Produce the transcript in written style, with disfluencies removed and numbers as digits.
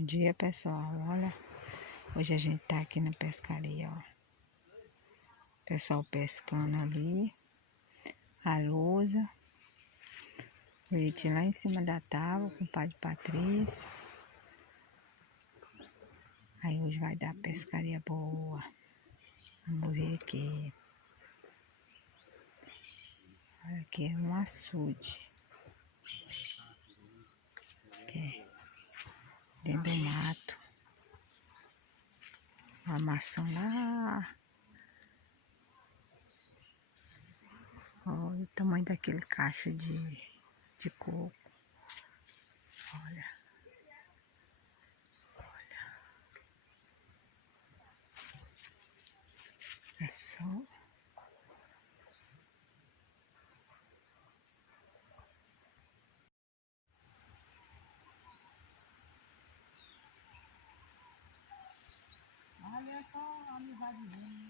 Bom dia, pessoal. Olha, hoje a gente tá aqui na pescaria, ó. O pessoal pescando ali, a lousa, leite lá em cima da tábua com o pai de Patrício. Aí hoje vai dar pescaria boa. Vamos ver aqui. Olha, aqui é um açude. Aqui, dentro do mato. Uma maçã lá. Olha o tamanho daquele caixa de coco. Olha. É só. Olha só a amizade minha.